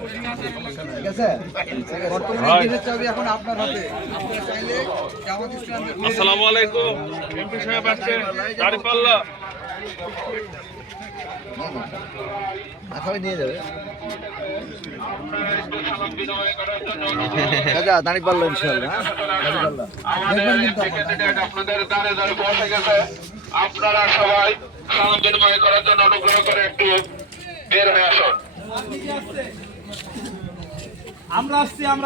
ঠিক আছে বর্তমানে দিনের চাবি এখন আপনার হাতে আপনারা চাইলে জামাত ইসলামের আসসালামু আলাইকুম এমপি সাহেব আসছেন দাঁড়িপাল্লা আখাবে নিয়ে যাবে দাদা দাঁড়ি পারলো ইনশাআল্লাহ আপনাদের দাঁড়ে দাঁড়ে বসে গেছে আপনারা সবাই সালাম বিনিময় করার জন্য অনুগ্রহ করে একটু বের হয়ে আসুন। আমরা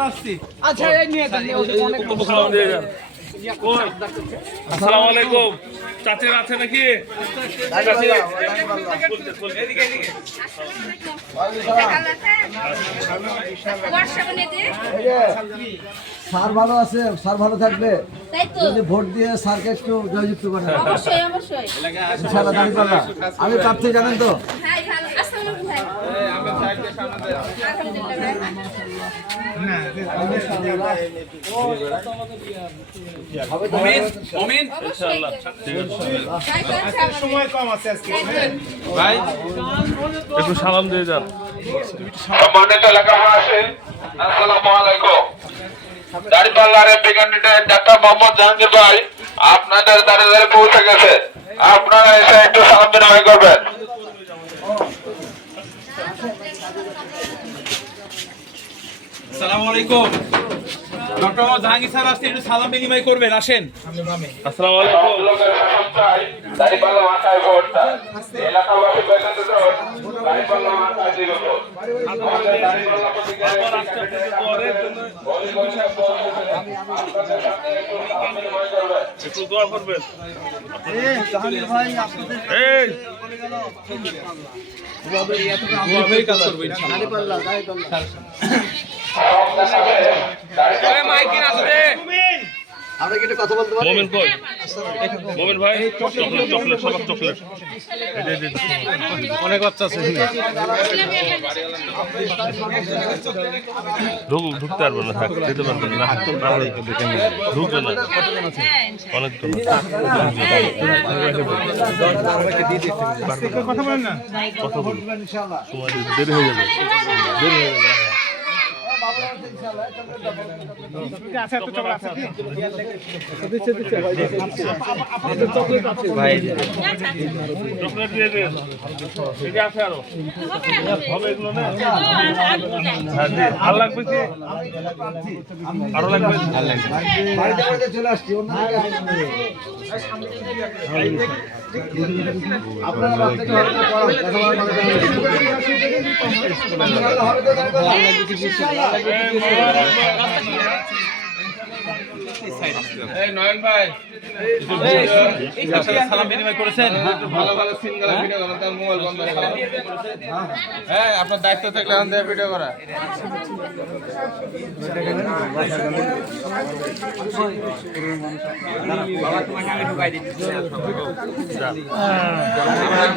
আসছি আচ্ছা এই নিয়ে আসসালামু আলাইকুম চাচের আছে নাকি স্যার ভালো আছে স্যার ভালো থাকবে যদি ভোট দিয়ে স্যারকে একটু জয়যুক্ত করেন অবশ্যই অবশ্যই ইনশাআল্লাহ দাঁড়িপাল্লা আমি প্রার্থী জানেন তো ভাই ভালো আসসালামু আলাইকুম ভাই সময় কম আছে আজকে ভাই একটু সালাম দিয়ে যান সম্মানিত এলাকাবাসী আসসালামু আলাইকুম। দাঁড়িপাল্লার MP candidate doctor Mohammad Jahangir ভাই আপনাদের দাঁড়িয়ে দাঁড়িয়ে পৌঁছে গেছে আপনারা এসে একটু সালাম বিনিময় করবেন। আসসালামু আলাইকুম ডক্টর মোহাম্মদ জাহাঙ্গীর স্যার আসছে একটু সালাম বিনিময় করবেন আসেন আসসালামু আলাইকুম লোকের শাসন চাই দাঁড়িপাল্লা মাথায় ভোট এলাকাবাসী পর্যন্ত দাঁড়িপাল্লা মাথায় দিল ভোট আমাদের দাঁড়িপাল্লা প্রতীকের একটু দোয়া করবেন জাহাঙ্গীর ভাই আপনাদের এই দাঁড়িপাল্লা আমরা কি একটু কথা বলতে পারি মোমেন কই মোমেন ভাই চকলেট চকলেট সবার চকলেট অনেক বাচ্চা আছে ঢুকতে পারবেন না যেতে পারবেন না ঢুকবে না অনেক কথা বলেন না কথা বলুন ইনশাআল্লাহ সময় দেরি হয়ে যাবে দেরি হয়ে যাবে আছে তো চকলেট আছে চকলেট দিয়ে দেন এটা আছে আরো হবে এগুলো না হ্যাঁ জি আর লাগবে কি আরো লাগবে বাড়িতে বাড়িতে চলে আসছি আপনারা বাচ্চাকে হবে তো নয়ন ভাই সালাম বিনিময় করেছেন ভালো ভালো সিঙ্গেল ভিডিও করেন তার মোবাইল বন্ধ করেন হ্যাঁ আপনার দায়িত্ব থাকলে আমাদের ভিডিও করা বাবা তোমাকে আমি ঢুকাই দিচ্ছি